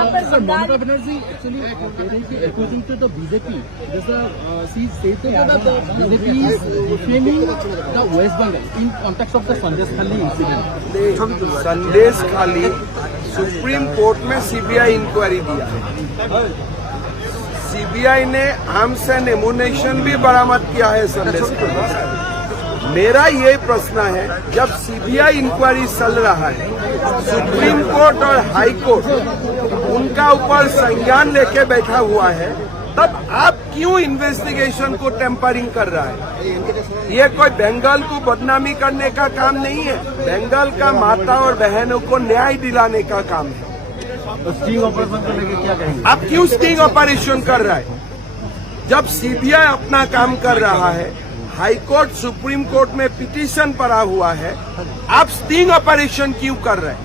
यहाँ पर Mamata Banerjee actually according to the BJP, she said that the BJP is defaming the West Bengal in context of the Sandesh Khali incident. संदेश खाली supreme court में CBI inquiry दिया है। CBI ने arms and ammunition भी बरामद किया है संदेश खाली। मेरा ये प्रश्न है, जब सीबीआई इंक्वायरी चल रहा है, सुप्रीम कोर्ट और हाई कोर्ट उनका ऊपर संज्ञान लेके बैठा हुआ है, तब आप क्यों इन्वेस्टिगेशन को टेम्परिंग कर रहा है? ये कोई बंगाल को बदनामी करने का काम नहीं है, बंगाल का माता और बहनों को न्याय दिलाने का काम है। तो स्टिंग ऑपरेशन को लेकर क्या कहेंगे? आप क्यों स्टिंग ऑपरेशन कर रहा है? जब सीबीआई अपना काम कर रहा है, हाई कोर्ट सुप्रीम कोर्ट में पिटीशन पड़ा हुआ है, आप स्टिंग ऑपरेशन क्यों कर रहे हैं?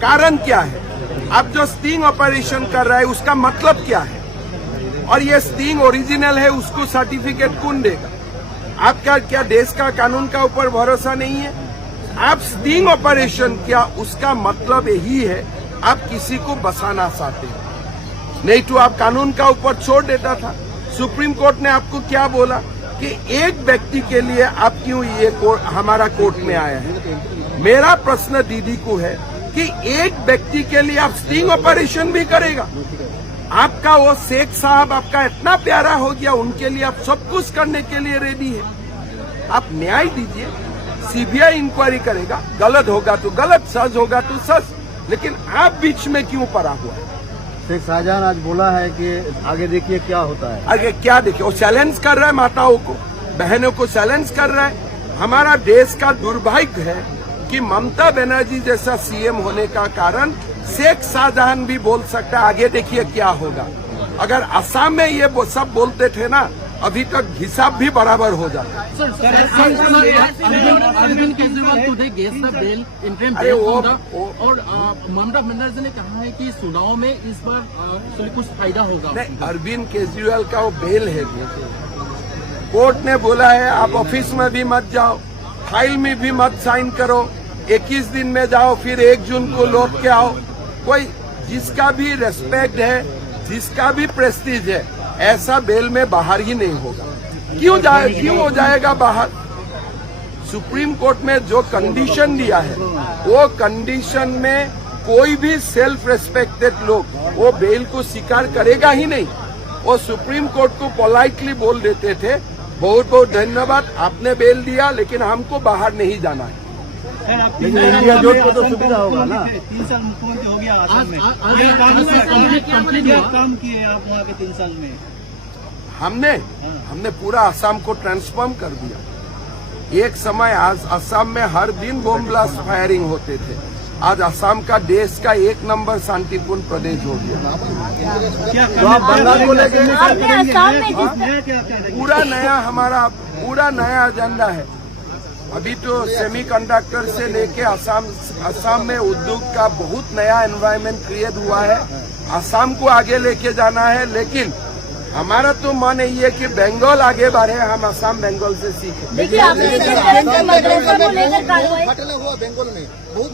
कारण क्या है? आप जो स्टिंग ऑपरेशन कर रहे हैं उसका मतलब क्या है? और ये स्टिंग ओरिजिनल है, उसको सर्टिफिकेट कौन देगा? आपका क्या देश का कानून का ऊपर भरोसा नहीं है? आप स्टिंग ऑपरेशन क्या, उसका मतलब यही है आप किसी को बचाना चाहते हैं, नहीं तो आप कानून का ऊपर छोड़ देता था। सुप्रीम कोर्ट ने आपको क्या बोला कि एक व्यक्ति के लिए आप क्यों ये हमारा कोर्ट में आया है? मेरा प्रश्न दीदी को है कि एक व्यक्ति के लिए आप स्टिंग ऑपरेशन भी करेगा? आपका वो शेख साहब आपका इतना प्यारा हो गया, उनके लिए आप सब कुछ करने के लिए रेडी है। आप न्याय दीजिए, सीबीआई इंक्वायरी करेगा, गलत होगा तो गलत, सच होगा तो सच, लेकिन आप बीच में क्यों पड़ा हुआ है? शेख शाहजहां आज बोला है कि आगे देखिए क्या होता है। आगे क्या देखिए, वो चैलेंज कर रहा है, माताओं को बहनों को चैलेंज कर रहा है। हमारा देश का दुर्भाग्य है कि ममता बनर्जी जैसा सीएम होने का कारण शेख शाहजहां भी बोल सकता है आगे देखिए क्या होगा। अगर असम में ये सब बोलते थे ना, अभी तक हिसाब भी बराबर हो जाता। अरे वो और ममता बनर्जी ने कहा है कि चुनाव में इस बार कुछ फायदा होगा। नहीं, अरविंद केजरीवाल का वो बेल है। कोर्ट ने बोला है आप ऑफिस में भी मत जाओ, फाइल में भी मत साइन करो, 21 दिन में जाओ, फिर 1 जून को लौट के आओ। कोई जिसका भी रेस्पेक्ट है, जिसका भी प्रेस्टीज है, ऐसा बेल में बाहर ही नहीं होगा। क्यों हो जाएगा बाहर? सुप्रीम कोर्ट में जो कंडीशन दिया है, वो कंडीशन में कोई भी सेल्फ रेस्पेक्टेड लोग वो बेल को स्वीकार करेगा ही नहीं। वो सुप्रीम कोर्ट को पोलाइटली बोल देते थे, बहुत बहुत धन्यवाद, आपने बेल दिया, लेकिन हमको बाहर नहीं जाना है। इंडिया जोट को तो सुविधा होगा ना। 3 साल मुख्यमंत्री हो गया आसाम में, क्या काम किए आप वहाँ के 3 साल में? हमने पूरा असम को ट्रांसफॉर्म कर दिया। एक समय आज असम में हर दिन बम ब्लास्ट फायरिंग होते थे, आज असम का देश का 1 नंबर शांतिपूर्ण प्रदेश हो गया। तो आप बंगाल को लेकर हमारा पूरा नया एजेंडा है। अभी तो सेमीकंडक्टर से लेके असम में उद्योग का बहुत नया एनवायरनमेंट क्रिएट हुआ है। असम को आगे लेके जाना है, लेकिन हमारा तो मन यही है कि बंगाल आगे बढ़े, हम असम बंगाल से सीखें। देखिए आपने जिस तरह से मदरसा को लेकर कार्रवाई हुआ बंगाल में बहुत।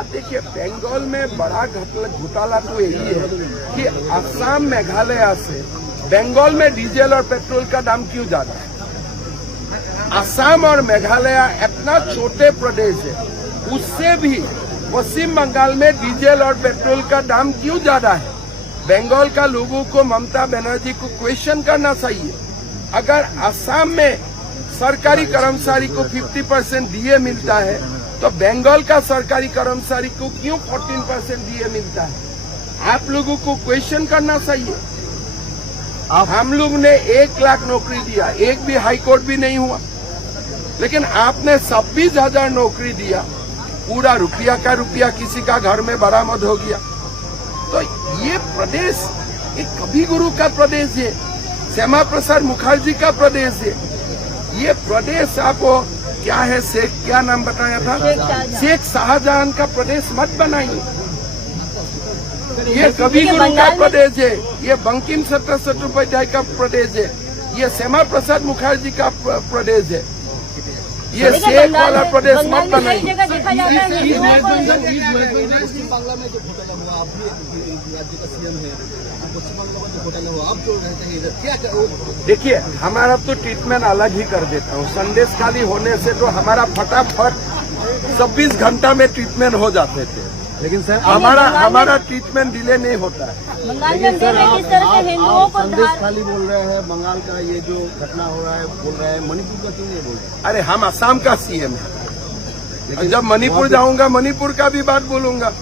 अब देखिए बंगाल में बड़ा घोटाला तो यही है कि असम मेघालय से बंगाल में डीजल और पेट्रोल का दाम क्यों ज्यादा है? असम और मेघालय इतना छोटे प्रदेश है, उससे भी पश्चिम बंगाल में डीजल और पेट्रोल का दाम क्यों ज्यादा है? बंगाल का लोगों को ममता बनर्जी को क्वेश्चन करना चाहिए। अगर असम में सरकारी कर्मचारी को 50% डीए मिलता है, तो बंगाल का सरकारी कर्मचारी को क्यों 14% डीए मिलता है? आप लोगों को क्वेश्चन करना चाहिए। हम लोग ने 1 लाख नौकरी दिया, एक भी हाई कोर्ट भी नहीं हुआ, लेकिन आपने 26,000 नौकरी दिया, पूरा रुपया का रुपया किसी का घर में बरामद हो गया। तो ये प्रदेश एक कवि गुरु का प्रदेश है, श्यामा प्रसाद मुखर्जी का प्रदेश है। ये प्रदेश आपको क्या है, क्या नाम बताया था, शेख शाहजहां का प्रदेश मत बनाइए। ये कवि गुरु का प्रदेश है, ये बंकिम चंद्र चट्टोपाध्याय का प्रदेश है, ये श्यामा प्रसाद मुखर्जी का प्रदेश है। ये शेख वाला प्रदेश मत बंगाल में कई बनाइए। जगह देखा जाता है हिंदुओं को पश्चिम बांग्ला में जो घोटाला हुआ, आप भी राज्य का सीएम है, पश्चिम बांग्ला में जो घोटाला हुआ, आप जो रहते हैं इधर, क्या देखिए, हमारा तो ट्रीटमेंट अलग ही कर देता हूँ। संदेश खाली होने से तो हमारा फटाफट 26 घंटा में ट्रीटमेंट हो जाते थे, लेकिन सर हमारा ट्रीटमेंट डिले नहीं होता है। बंगाल में हम देख रहे हैं किस तरह से हिंदुओं को संदेश खाली बोल रहे हैं, बंगाल का ये जो घटना हो रहा है बोल रहे हैं, मणिपुर का क्यों नहीं बोल रहे? अरे हम असम का सीएम है, जब मणिपुर जाऊंगा मणिपुर का भी बात बोलूंगा।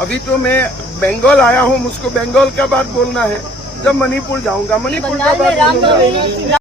अभी तो मैं बंगाल आया हूँ, मुझको बंगाल का बात बोलना है। जब मणिपुर जाऊंगा मणिपुर का बंगाल में बात बोलूंगा। रामनवमी